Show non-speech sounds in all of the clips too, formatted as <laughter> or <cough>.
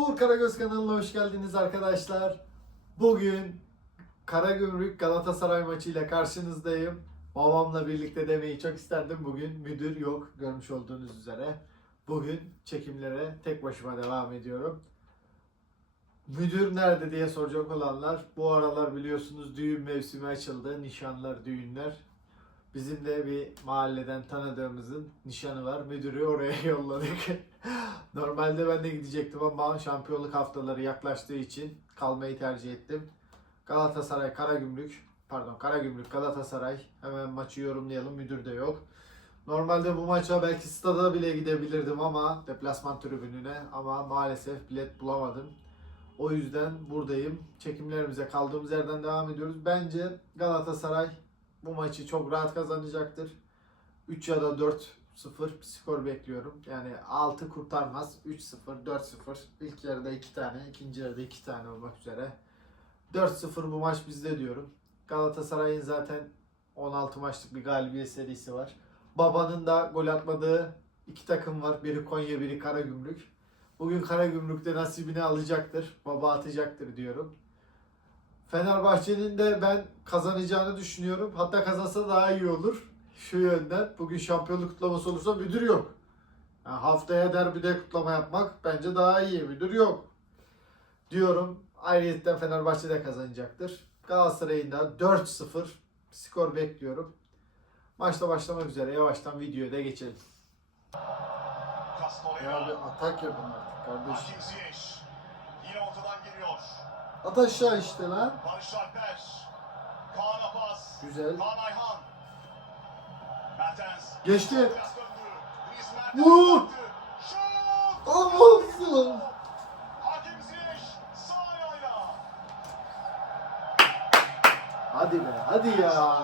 Uğur Karagöz kanalına hoş geldiniz arkadaşlar. Bugün Karagümrük Galatasaray maçıyla karşınızdayım. Babamla birlikte demeyi çok isterdim. Bugün müdür yok görmüş olduğunuz üzere. Bugün çekimlere tek başıma devam ediyorum. Müdür nerede diye soracak olanlar bu aralar biliyorsunuz düğün mevsimi açıldı. Nişanlar, düğünler. Bizim de bir mahalleden tanıdığımızın nişanı var. Müdürü oraya <laughs> yolladık. <laughs> Normalde ben de gidecektim ama şampiyonluk haftaları yaklaştığı için kalmayı tercih ettim. Galatasaray Karagümrük pardon Karagümrük Galatasaray hemen maçı yorumlayalım müdür de yok. Normalde bu maça belki stada bile gidebilirdim ama deplasman tribününe ama maalesef bilet bulamadım. O yüzden buradayım. Çekimlerimize kaldığımız yerden devam ediyoruz. Bence Galatasaray bu maçı çok rahat kazanacaktır. 3 ya da 4 0 skor bekliyorum. Yani 6 kurtarmaz. 3-0, 4-0. İlk yarıda 2 tane, ikinci yarıda 2 tane olmak üzere. 4-0 bu maç bizde diyorum. Galatasaray'ın zaten 16 maçlık bir galibiyet serisi var. Baba'nın da gol atmadığı iki takım var. Biri Konya, biri Karagümrük. Bugün Karagümrük'te nasibini alacaktır. Baba atacaktır diyorum. Fenerbahçe'nin de ben kazanacağını düşünüyorum. Hatta kazansa daha iyi olur. Şu yönden. Bugün şampiyonluk kutlaması olursa müdür yok. Yani haftaya derbide kutlama yapmak bence daha iyi. Müdür yok. Diyorum. Ayrıca Fenerbahçe de kazanacaktır. Galatasaray'ın da 4-0 skor bekliyorum. Maçta başlamak üzere. Yavaştan videoya da geçelim. Ya bir atak yapın artık kardeşim. Yine ortadan geliyor. At aşağı işte lan. Barış Alper. Kaan Apaz. Güzel. Kaan Ayhan. Geçti. Vur! Allah'ım. Hadi be hadi ya.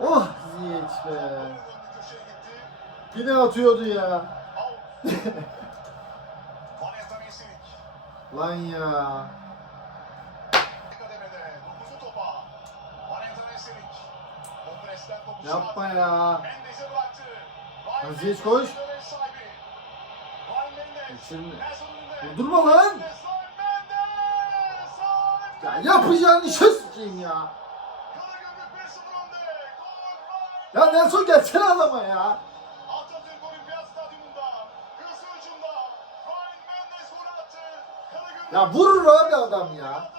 Oh Ziyech be. Yine atıyordu ya. <laughs> presten topu Yapma ya. Aziz koş. önünde. Vurdurma lan. Ya yapacağın işe sıçayım ya. Karagümrük 1-0 önde. Gol Ryan Ya Nelson gelsene adama ya. Ya vurur abi adam ya.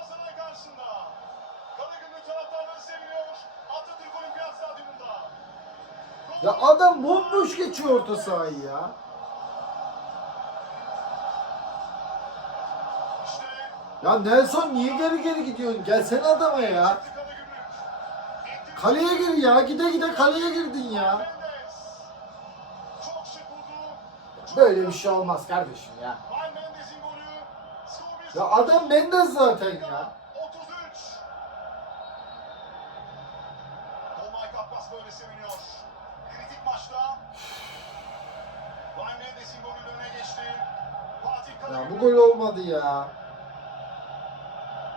Ya adam bomboş geçiyor orta sahayı ya. Ya Nelson niye geri geri gidiyorsun? Gelsene adama ya. Kaleye gir ya. Gide gide kaleye girdin ya. Böyle bir şey olmaz kardeşim ya. Ya adam Mendes zaten ya. 33. Dolunay Kappas böyle seviniyor. Kritik maçta Ryan Mendes'in golüyle öne geçti. Fatih Ya bu gol olmadı ya.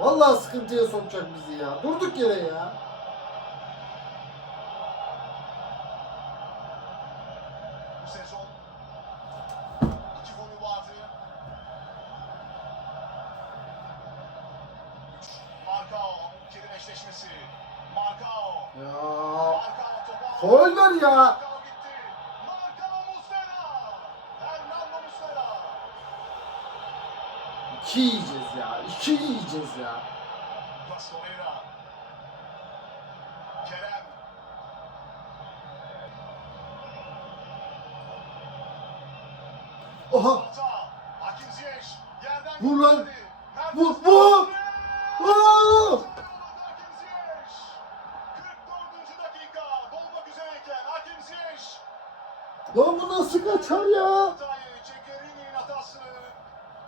Vallahi sıkıntıya sokacak bizi ya. Durduk yere ya. Ver ya. İki yiyeceğiz ya. İki yiyeceğiz ya. Oha. Vur lan. Vur, vur. Kaçar ya?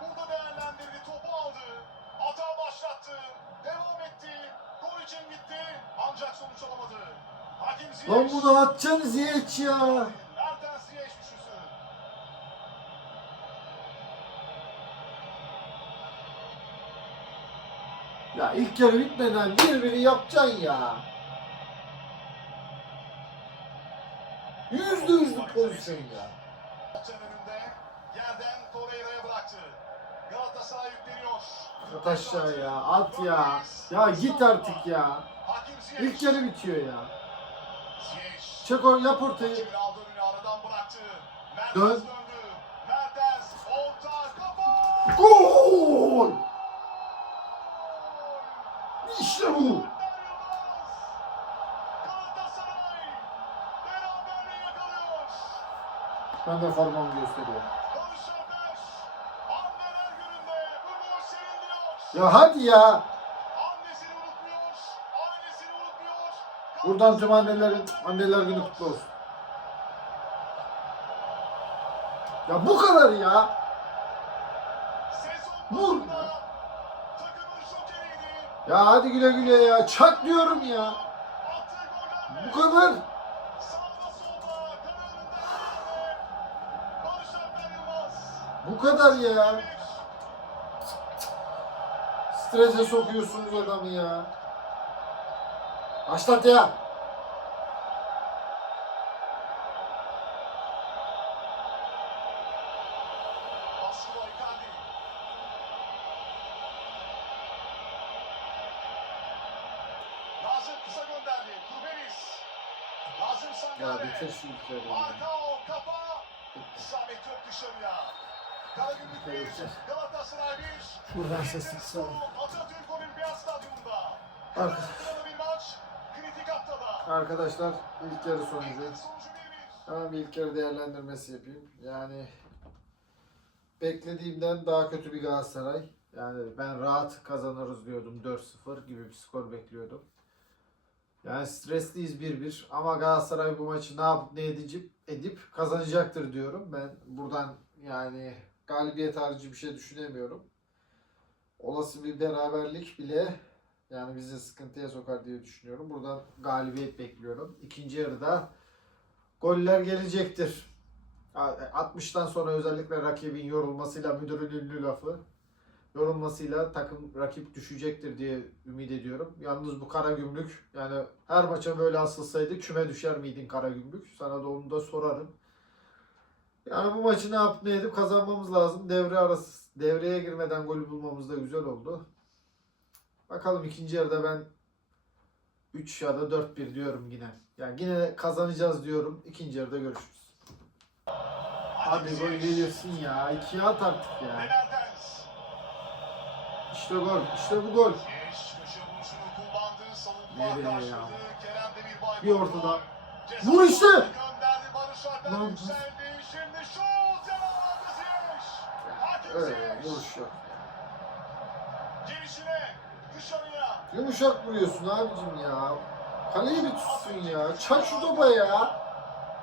Burada değerlendirdi. Topu aldı. Hata başlattı. Devam etti. Gol için gitti. Ancak sonuç alamadı. Hakim Ziyech. Lan bunu atacaksın Ziyech ya. Mertens Ziyech üçlüsü. Ya ilk yarı bitmeden bir biri yapacaksın ya. Yüzde yüzlük pozisyon ya. At aşağı ya. At ya. Ya git artık ya. İlk yarı bitiyor ya. Çek or yap ortayı. Dön. Gol! İşte bu. Ben de formamı gösteriyorum. Ya hadi ya. Buradan tüm annelerin anneler günü kutlu olsun. Ya bu kadar ya. Şokeriydi. Ya hadi güle güle ya. Çak diyorum ya. Bu kadar. Bu kadar ya. Strese sokuyorsunuz adamı ya. Başlat ya. Ya bitir şu ülkeyi. ya. Arka o kafa. İsabet yok dışarıya. Bir. Buradan ses çıksana. Atatürk Olimpiyat Stadyumunda. Arka- Kazandığı bir maç. Kritik haftada. Arkadaşlar ilk yarı sonucu. İlk sonucu 1-1. Hemen bir ilk yarı değerlendirmesi yapayım. Yani beklediğimden daha kötü bir Galatasaray. Yani ben rahat kazanırız diyordum 4-0 gibi bir skor bekliyordum. Yani stresliyiz 1-1 ama Galatasaray bu maçı ne yapıp ne edip, edip kazanacaktır diyorum. Ben buradan yani galibiyet harici bir şey düşünemiyorum. Olası bir beraberlik bile yani bizi sıkıntıya sokar diye düşünüyorum. Buradan galibiyet bekliyorum. İkinci yarıda goller gelecektir. 60'tan sonra özellikle rakibin yorulmasıyla müdürün ünlü lafı yorulmasıyla takım rakip düşecektir diye ümit ediyorum. Yalnız bu Karagümrük yani her maça böyle asılsaydı küme düşer miydin Karagümrük? Sana da onu da sorarım. Yani bu maçı ne yapıp ne edip kazanmamız lazım. Devre arası devreye girmeden gol bulmamız da güzel oldu. Bakalım ikinci yarıda ben 3 ya da 4-1 diyorum yine. Yani yine kazanacağız diyorum. İkinci yarıda görüşürüz. Hadi gol gelirsin ya. İkiye at artık ya. İşte gol. İşte bu gol. Nereye ya? Bir ortada. Vur işte. Alper Lan- yükseldi. Şimdi şut. Cevabı Ziyech. Hakim Öyle Ziyech. vuruş yok. Gelişine. Dışarıya. Yumuşak vuruyorsun abicim ya. Kaleyi bir tutsun ya. Çak şu topa ya.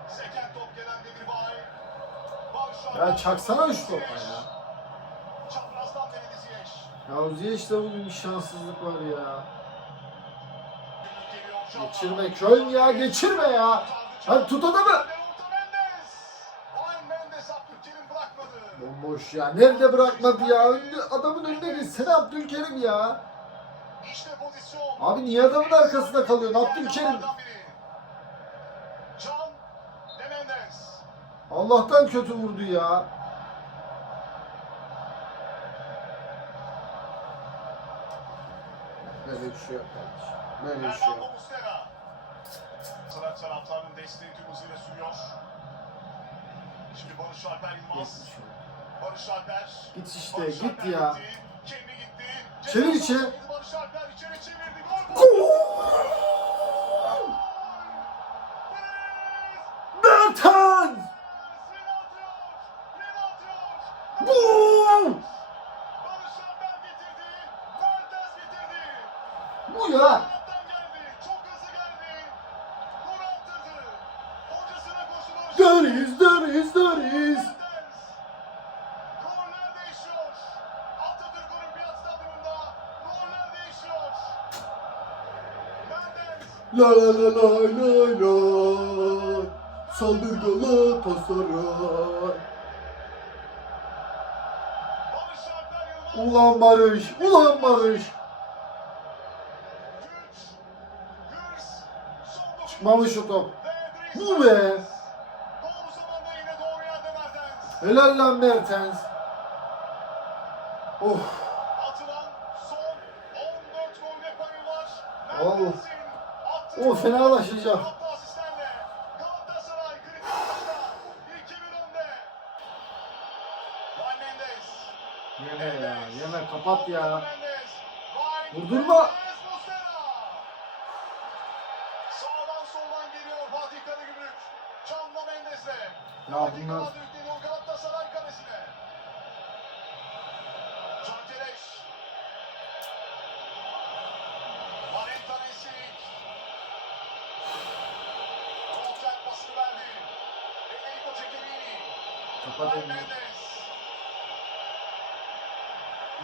Seken top gelen Demirbay. Ya çaksana şu topa ya. Çaprazdan denedi Ziyech. Ya Uzi'ye işte bugün bir şanssızlık var ya. Geçirme Köln ya geçirme ya. Hadi tut adamı. Orta Mendes. Ryan Mendes Abdülkerim bırakmadı. Bomboş ya. Nerede bırakmadı ya? Önde, adamın önüne geçsene Abdülkerim ya. Abi niye adamın arkasında kalıyorsun Abdülkerim? Allah'tan kötü vurdu ya. Böyle bir şey yok kardeşim. Böyle bir şey yok. Sıra taraftarın desteği tüm hızıyla sürüyor. Şimdi Barış Alper Yılmaz. Barış Alper. Git işte Barış git Alper ya. gitti. Kendi gitti. Çevir içe. Barış Alper içeri çevirdi. Gol. Atıyor. Gol! La la la la la la Saldır Galatasaray. Ulan Barış, ulan Barış. Çıkmamış o top. Bu be. Helal lan Mertens. Of. oh. Ryan Mendes. Yeme ya. Yeme kapat ya. Vurdurma. Sağdan soldan geliyor Fatih Karagümrük. Canla Mendes'le. Ya bunlar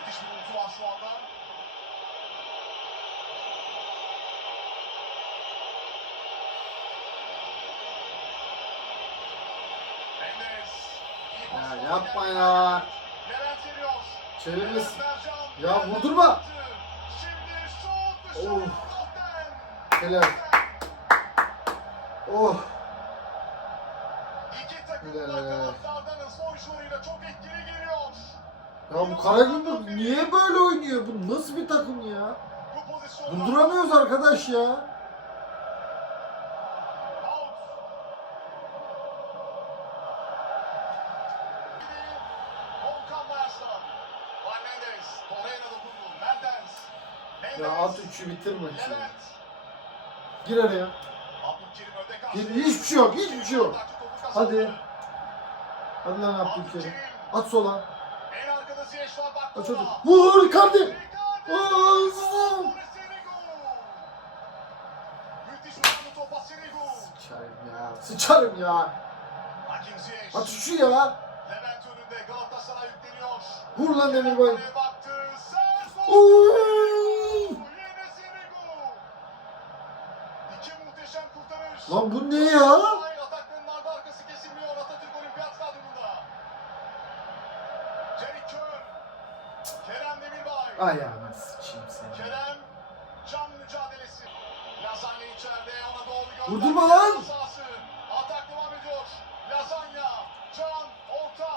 Müthiş bir ultu var şu anda. Ya yapma ya. Çevirmesin. Ya vurdurma. Loften. Helal. Oh. İki takım da kanatlardan hızlı oyuncularıyla çok etkili geliyor. Ya bu Karagümrük niye böyle oynuyor? Bu nasıl bir takım ya? Bu pozisyonda Durduramıyoruz arkadaş ya. Ya at üçü bitir maçı. Gir araya. Gir, hiçbir şey yok, hiçbir şey yok. Hadi. Hadi lan. Abdülkerim. At sola. Hadi. topa. Vur Sirigu. Sıçarım ya. Sıçarım ya. At şu ya. Levent önünde Galatasaray yükleniyor. Vur lan Demirbay. Lan bu ne ya? Ayağına sıçayım seni. Kerem can mücadelesi. Lazanya içeride ona doğru gönderdi. Vurdurma lan! Atak devam ediyor. Lazanya, Can, orta.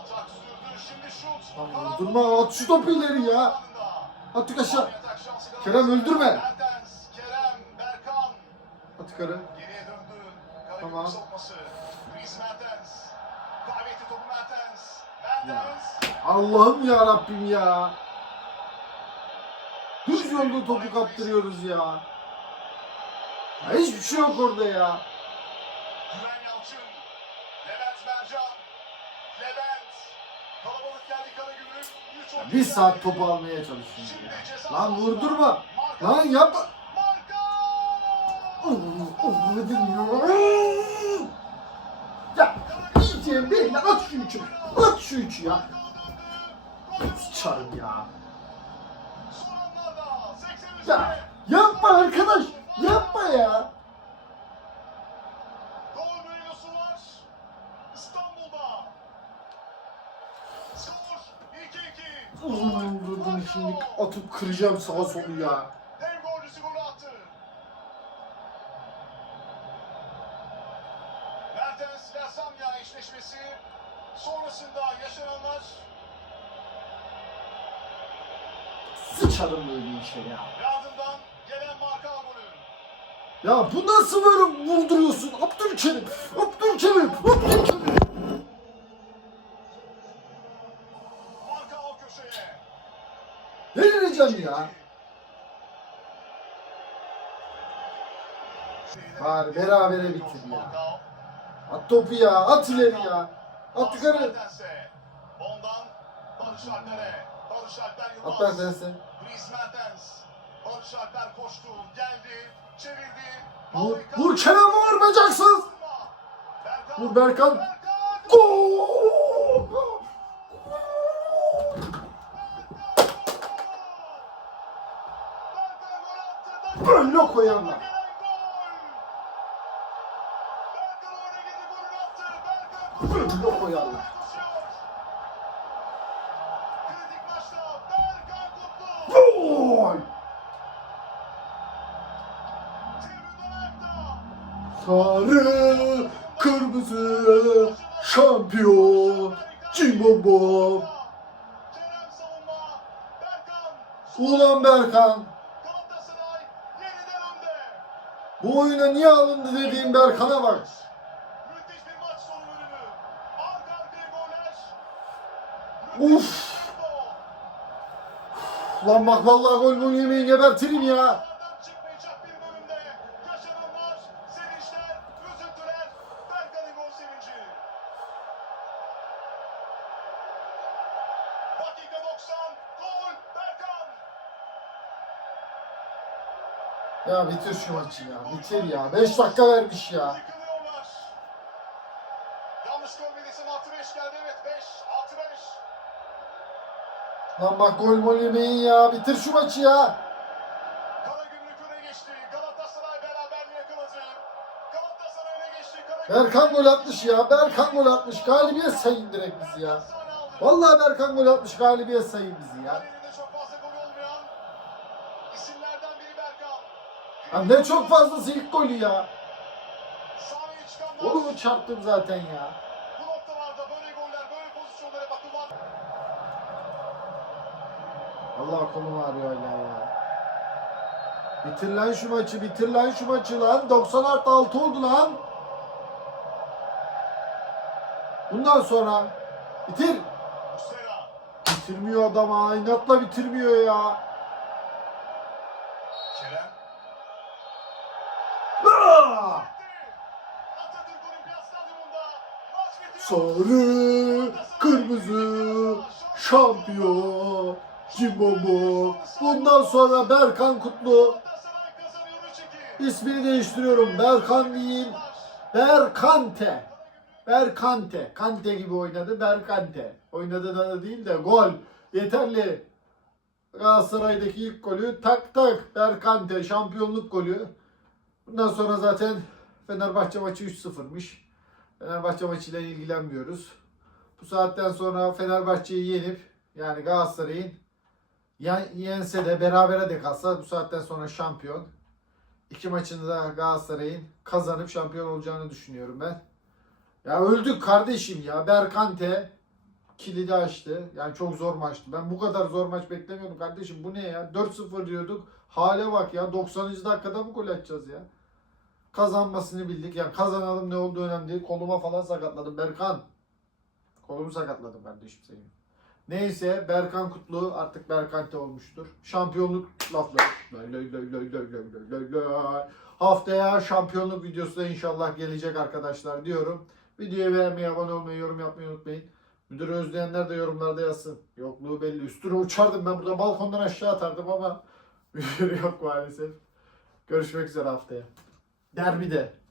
Atak sürdü şimdi şut. Lan vurdurma, vurdu. at şu topu ileri ya. Anında. At aşağı. Kerem öldürme. Mertens, Kerem, Berkan. At yukarı. Geriye döndü. Tamam. Dries Mertens. Kaybetti topu Mertens. Mertens. Allah'ım ya Rabbim ya. Düz yolda topu kaptırıyoruz ya. ya. Hiçbir şey yok orada ya. Güven Yalçın. Levent Mercan. Levent. Kalabalık geldi Karagümrük. Üç Ya oyuncu bir saat topu almaya çalışıyoruz ya. Lan vurdurma. Lan yapma. Ya iyice belli at şu üçü. At şu üçü ya. Sıçarım ya. Son anlarda 83'te. Ya yapma arkadaş. Yapma ya. Gol meylosu var. İstanbul'da. Skor 2-2. Ulan vurdum şimdi atıp kıracağım sağa solu ya. Mertens Lasagna eşleşmesi sonrasında yaşananlar Sıçarım böyle işe ya. Ya bu nasıl böyle vurduruyorsun? Abdülkerim! Abdülkerim! Abdülkerim! Delireceğim ya. Bari berabere bitir ya. At topu ya, at ileri ya. At yukarı. Mertens'e. Barış. Barış. At sensin. Dries Mertens. Barış Alper koştu. Geldi. Vur, vur Kerem vur bacaksız. Vur Berkan. Gol! Böyle koyanlar. Gelen gol. Sarı, kırmızı, şampiyon, cimbom Ulan Berkan. Bu oyuna niye alındı dediğim Berkan'a bak. Uf. Lan bak vallahi gol bunu yemeyi gebertirim ya. Ya bitir şu maçı ya. Bitir ya. 5 dakika vermiş ya. Yanlış görmediysem 6-5 geldi evet 5, 6-5. Lan bak gol gol yemeğin ya. Bitir şu maçı ya. Karagümrük öne geçti. Galatasaray beraberliği yakaladı. Galatasaray öne geçti. Karagümrük Berkan gol atmış ya. Berkan gol atmış. Galibiyet sayın direkt bizi ya. Vallahi Berkan gol atmış. Galibiyet sayın bizi ya. Ya ne çok fazlası ilk golü ya. Oğlumu çarptım zaten ya. bu noktalarda böyle goller, böyle pozisyonlara bakılan Allah kolum ağrıyor hala ya. Bitir lan şu maçı, bitir lan şu maçı lan. 90 artı 6 oldu lan. Bundan sonra bitir. Bitirmiyor adam ha. İnatla bitirmiyor ya. Kerem. Aa! Atatürk Olimpiyat Stadyumunda maç bitiyor. Sarı, kırmızı, şampiyon, Cimbombo. Bundan sonra Berkan Kutlu. Galatasaray kazanıyor 3-2. İsmini değiştiriyorum. Berkan değil. Berkante. Berkante. Kante gibi oynadı. Berkante. Oynadı da değil de gol. Yeterli. Galatasaray'daki ilk golü tak tak. Berkante şampiyonluk golü. Bundan sonra zaten Fenerbahçe maçı 3-0'mış. Fenerbahçe maçıyla ilgilenmiyoruz. Bu saatten sonra Fenerbahçe'yi yenip yani Galatasaray'ın yen- yense de berabere de kalsa bu saatten sonra şampiyon. İki maçını da Galatasaray'ın kazanıp şampiyon olacağını düşünüyorum ben. Ya öldük kardeşim ya. Berkante kilidi açtı. Yani çok zor maçtı. Ben bu kadar zor maç beklemiyordum kardeşim. Bu ne ya? 4-0 diyorduk. Hale bak ya. 90. dakikada mı gol atacağız ya? Kazanmasını bildik. Yani kazanalım ne oldu önemli değil. Koluma falan sakatladım Berkan. Kolumu sakatladım kardeşim senin. Neyse Berkan Kutlu artık Berkante olmuştur. Şampiyonluk lafları. Haftaya şampiyonluk videosu da inşallah gelecek arkadaşlar diyorum. Videoyu beğenmeyi, abone olmayı, yorum yapmayı unutmayın. Müdürü özleyenler de yorumlarda yazsın. Yokluğu belli. Üstüne uçardım ben burada balkondan aşağı atardım ama <laughs> müdür yok maalesef. Görüşmek üzere haftaya. Derbide.